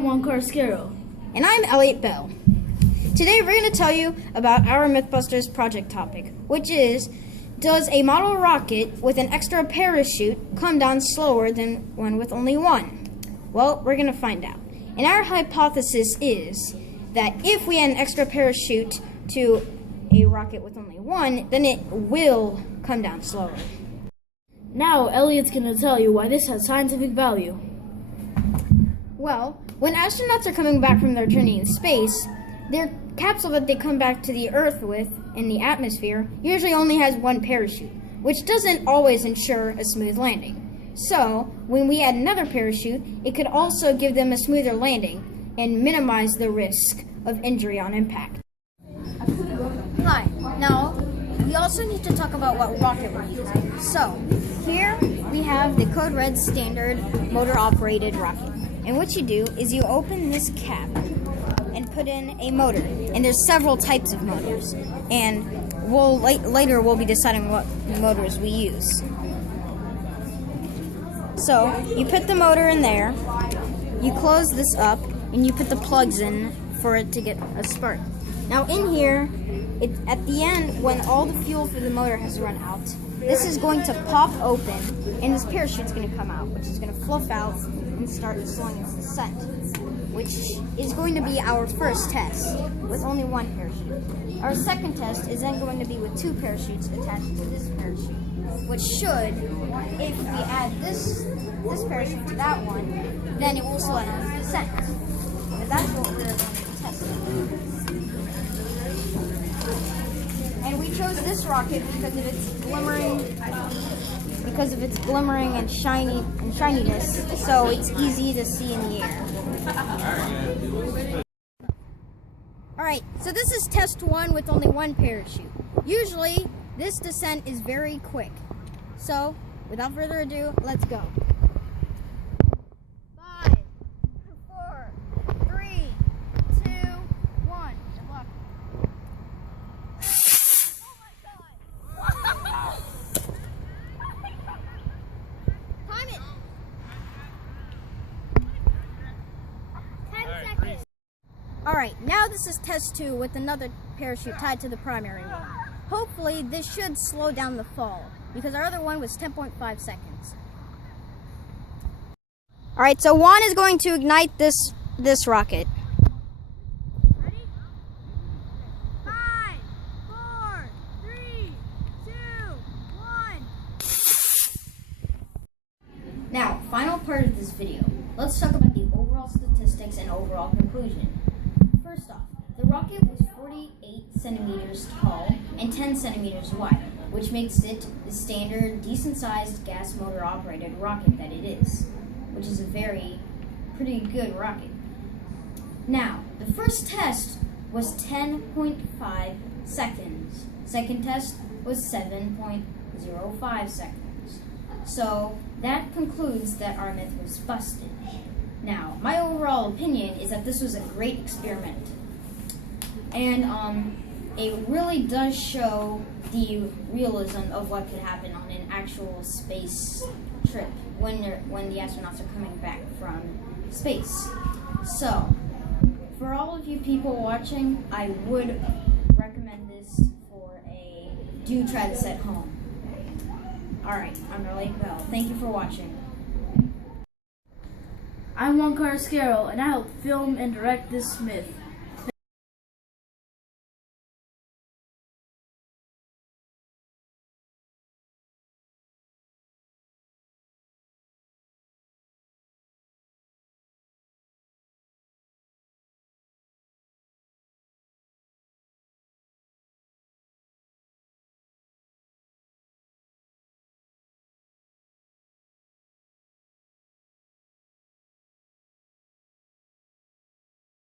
I'm Juan. And I'm Eliott Bell. Today we're going to tell you about our Mythbusters project topic, which is, does a model rocket with an extra parachute come down slower than one with only one? Well, we're going to find out. And our hypothesis is that if we add an extra parachute to a rocket with only one, then it will come down slower. Now, Elliott's going to tell you why this has scientific value. Well, when astronauts are coming back from their journey in space, their capsule that they come back to the Earth with in the atmosphere usually only has one parachute, which doesn't always ensure a smooth landing. So, when we add another parachute, it could also give them a smoother landing and minimize the risk of injury on impact. Hi, now we also need to talk about what rocket we're using. So, here we have the Code Red standard motor-operated rocket. And what you do is you open this cap and put in a motor. And there's several types of motors. And later we'll be deciding what motors we use. So, you put the motor in there, you close this up, and you put the plugs in for it to get a spark. Now in here, at the end, when all the fuel for the motor has run out, this is going to pop open, and this parachute's going to come out, which is going to fluff out and start slowing its descent, which is going to be our first test with only one parachute. Our second test is then going to be with two parachutes attached to this parachute, which should, if we add this parachute to that one, then it will slow down its descent. But that's what we're going to be testing. And we chose this rocket because of its glimmering and shininess, so it's easy to see in the air. Alright, so this is test one with only one parachute. Usually, this descent is very quick. So, without further ado, let's go. 5, 4, 3, 2, 1. Good luck. Time it. 10 seconds. Alright, now this is test 2 with another parachute tied to the primary one. Hopefully this should slow down the fall, because our other one was 10.5 seconds. Alright, so Juan is going to ignite this rocket. Ready? 5, 4, 3, 2, 1. Now, final part of this video. Let's talk about the overall statistics and overall conclusion. First off, the rocket was 48 centimeters tall and 10 centimeters wide, which makes it the standard, decent-sized gas motor-operated rocket that it is, which is a pretty good rocket. Now, the first test was 10.5 seconds. Second test was 7.05 seconds. So, that concludes that our myth was busted. Now, my overall opinion is that this was a great experiment. And it really does show the realism of what could happen on an actual space trip when the astronauts are coming back from space. So, for all of you people watching, I would recommend this do try this at home. Alright, I'm Eliott Bell. Thank you for watching. I'm Juan, and I helped film and direct this myth.